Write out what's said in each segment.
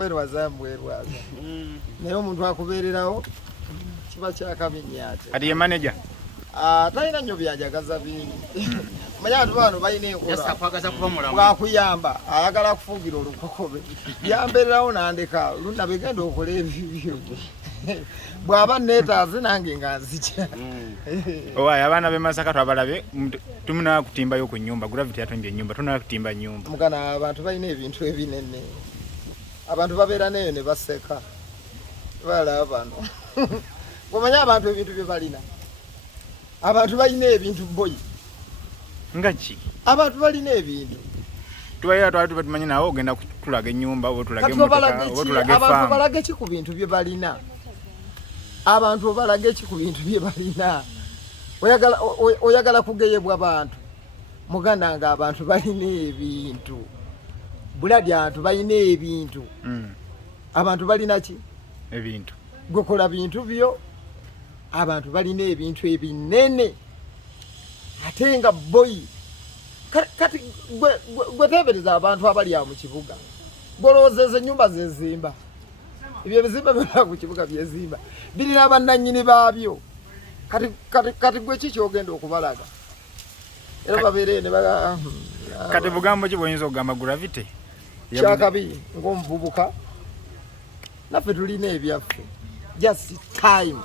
Werwaza. Naye omuntu akubeererawo kiba kyakabinyate. Kati ye manager? Talina nnyo byajagaza bingi. Manya abantu bano balina enkola. Yasakwagaza kuba mulamu. Bwakuyamba ayagala kufugira olukokobe. Yambeererawo nandeka luna begenda okola ebibyo. Bw'aba neetaaze nange nga nzija. Owaye abaana b'e Masaka twabalabe tumuna kutimbayo ku nnyumba. Gravity yatombye ennyumba tunala kutimba nnyumba. Mugana abantu balina ebintu ebinene. Abantu babeera neyo ne baseka. Balaba bano. Gomanya abantu ebintu bye balina. Abantu balina ebintu boy. Ngachi. Abantu balina ebintu. Tubayira twali tumanyi nawo ogenda kutulaga ennyumba oba tulage emmotoka oba tulage farm. Abantu balage ki ku bintu bye balina. Abantu balage ki ku bintu bye balina. Oyagala kugeyebwa abantu. Muganda nga abantu balina ebintu. Buladi abantu balina ebintu. Abantu balina ki? Ebintu. Gokola bintu byo. Abantu balina ebintu ebinene. Ate nga boy. Kati gwe tebereza abantu abali awo mu kibuga. Golozeze nyumba zezimba. Ebyo bizimba byonna ku kibuga byezimba. Birina abannannyini baabyo. Kati gwe ki kyogenda okubalaga? Era babeere ne baga. Kati bugambo ki bw'oyinza okugamba gravity? Kyakabi ng'omuvubuka. Naffe tulina ebyaffe. Just time.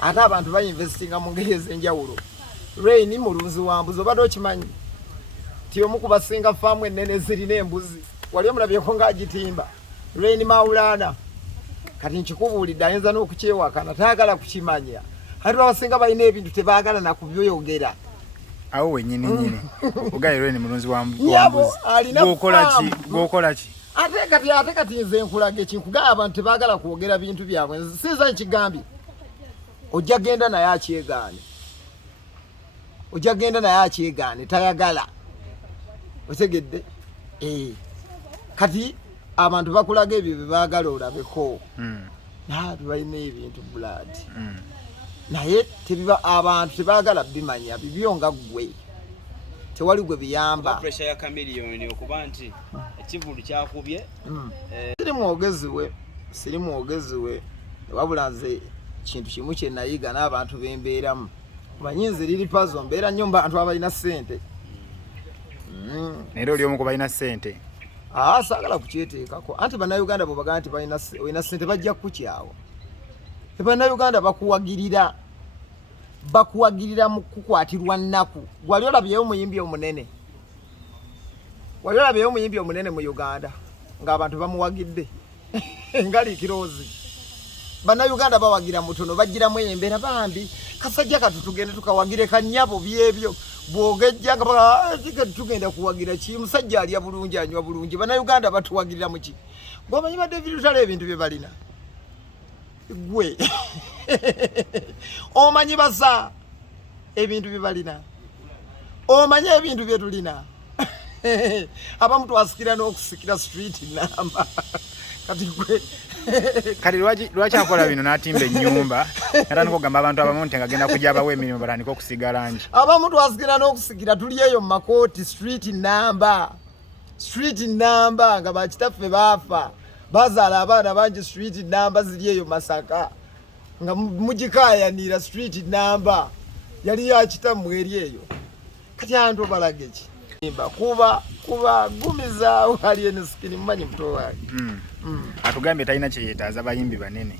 Ate abantu bayinvestinga mu ngeri ez'enjawulo. Rain mulunzi wa mbuzi obadde okimanyi ti omu ku basinga faamu ennene zirina embuzi wali omulabyeko ng'agitimba Rain Maulana kati nkikubuulidde ayinza n'okukyewakana tayagala kukimanya ate abasinga balina ebintu tebaagala nakubyoyogera awo wennyini ogaye Rain mulunzi wa mbuzi gwokola ki ate kati nze nkulaga ekinkugamba abantu tebaagala kwogera bintu byabwe sinza nkigambye ojja genda naye akyegaane ojja genda naye akyegaane tayagala otegedde kati abantu bakulaga ebyo bye baagala olabeko naatu balina ebintu blood naye abantu tebaagala bimanya bibyo nga ggwe tewali gwe biyamba pressure ya chameleon okuba nti ekivulu kyakubye siri mwogezi we wabula nze kintu kimu kye nayiga n'abantu bembeeramu Manyinzi liri puzzle mbeera nnyo bantu abalina ssente. Nero oli omu ku balina ssente. Saagala kukyeteekako. Anti bannayuganda bwe bagamba nti balina ssente bajja kukyawo. Bannayuganda bakuwagirira mu kukwatirwa nnaku. Wali olabyeyo omuyimbi omunene. Wali olabyeyo omuyimbi omunene mu Uganda ng'abantu bamuwagidde. Ngali Kirozi. Bannayuganda bawagira mutono bagiramu embeera bambi kasajja katutugende tukawagire kanyabo byebyo bwogejja nga tugenda kuwagira ki musajja alya bulungi anywa bulungi bannayuganda batuwagirira muki ng'omanyi badde bitutala ebintu bye balina gwe omanyi basa ebintu bye balina omanyi ebintu bye tulina abamu twasikira n'okusikira street namba kati gwe kati lwaki akola bino n'atimba ennyumba era nikogamba abantu abamu nti ngagenda kujja abawa emirimu batandika okusiga langi abamu twasikira n'okusigira tuli eyo mu makooti street namba nga bakitaffe baafa bazaala abaana bangi street namba ziri eyo Masaka nga mugikaayanira street namba yali yakitamu eri eyo kati abantu balage ki kuba gumiza wali enisikini mmanyi muto wange atugambye talina kyeyeetaaza bayimbi banene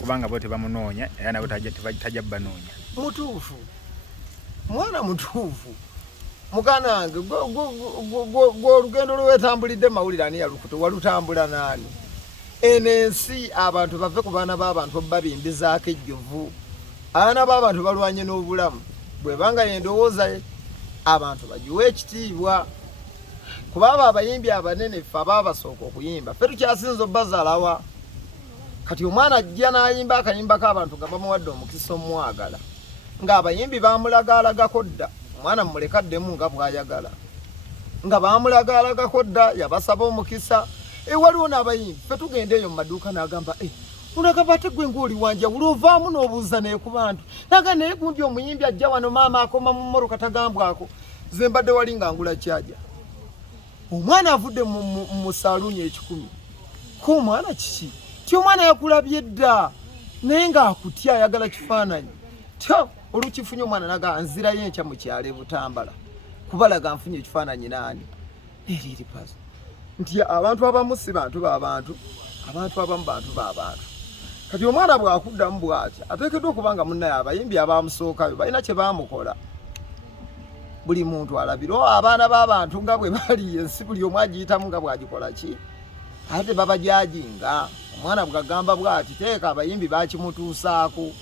kubanga bo tebamunoonya era nabo tajja banoonya mutuufu mwana mutuufu muganda wange olugendo lwetambulidde mawulire ani yalukuto walutambula naani eno ensi abantu bave ku baana b'abantu babimbizaako ejjovu abaana b'abantu balwanye n'obulamu bwebanga yendowooza abantu bagiwe ekitiibwa kuba abo abayimbi abanene ffe abaabasooka okuyimba ffe tukyasinza obbazaalawa kati omwana ajja n'ayimba akayimba k'abantu nga bamuwadde omukisa omwagala ng'abayimbi baamulagaalagako dda omwana mumulekaddemu nga bw'ayagala nga baamulagaalagako dda yabasaba omukisa waliwo n'abayimbi ffe tugenda eyo mu maduuka n'agamba unagamba ate gwe ng'oli wanjawulo ovaamu n'obuuza naye ku bantu naga naye gundi omuyimbi ajja wano maama akoma mu mmoroka tagambwako ze mbadde wali nga ngula kyaja omwana avudde mu saluuni 10 ko omwana kiki ti omwana yakulabye dda naye ng'akutya ayagala kifaananyi tyo olukifunye omwana naga nzirayo enkya mu kyalo Butambala kubalaga nfunye ekifaananyi naani eriri pazo nti abantu abamu si bantu b'abantu abantu abamu bantu b'abantu kati omwana bw'akuddamu bw'atya ateekeddwa okuba nga munnaye abayimbi abamusookayo balina kye baamukola buli muntu alabira abaana b'abantu nga bwe bali ensi buli omu agiyitamu nga bw'agikola ki ate baba gyajinga omwana bw'agamba bw'ati teeka abayimbi baakimutuusaako